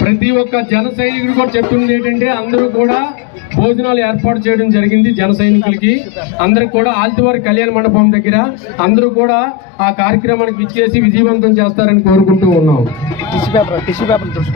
ప్రతి ఒక్క జన సైనికుడు కూడా చెప్తుంది ఏంటంటే అందరూ కూడా భోజనాలు ఏర్పాటు చేయడం జరిగింది. జన సైనికులకి అందరికి కూడా ఆల్తివారి కళ్యాణ మండపం దగ్గర అందరూ కూడా ఆ కార్యక్రమానికి ఇచ్చేసి విజయవంతం చేస్తారని కోరుకుంటూ ఉన్నాం.